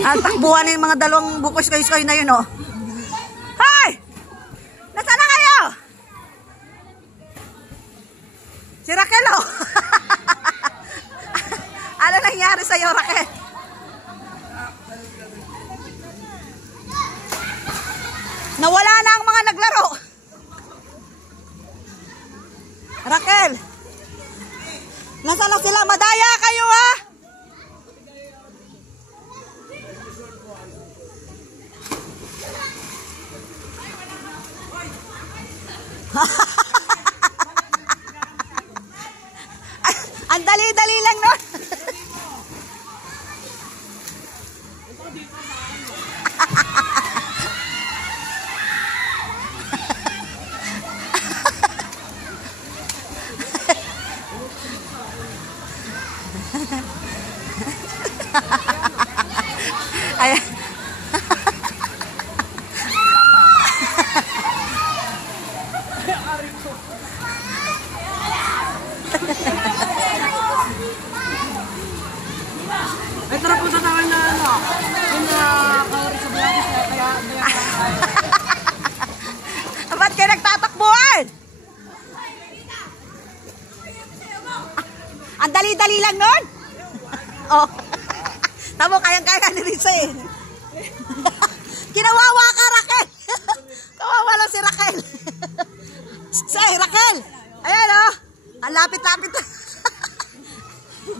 Ang takbuhan na yung mga dalawang bukos-koy-koy na yun, oh. Hoy! Nasaan na kayo? Si Raquel, oh. Ano nangyari sa'yo, Raquel? Nawala na ang mga naglaro. Raquel, nasaan na sila? Madaya kayo, ha? Ang dali-dali lang nun. Ayan. Ay, tara po sa tawal na ano. Yung kawari sa Bulagas kaya Ba't kayo nagtatakbuhan? Ang dali-dali lang nun? Oh. Tamo, kayang-kaya ni Risa eh. Kinawawa ka, Raquel. Kawawa lang si Raquel. Say, Raquel. Ayan, oh. Ang lapit-lapit.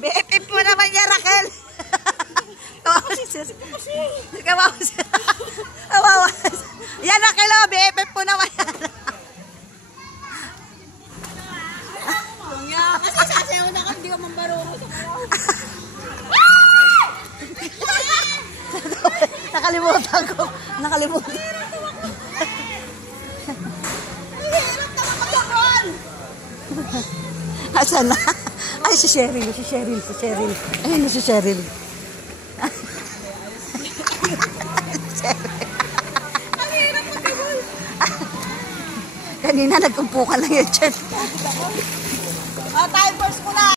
BFF mo naman niya, Raquel. Kawawa si Sir. Kawawa si Kawawa. Yan, Raquel, oh. BFF mo naman yan. kasi sasayaw na ka, hindi ka mambaruro. Nakalimutan ko. Nakalimutan. Hirap na magkakaroon. Asan na? Ay, si Cheryl. Si Cheryl. Si Cheryl. Ayun na si Cheryl. Ang hirap magkakaroon. Kanina nagkumpukan lang yun dyan. Time first ko na.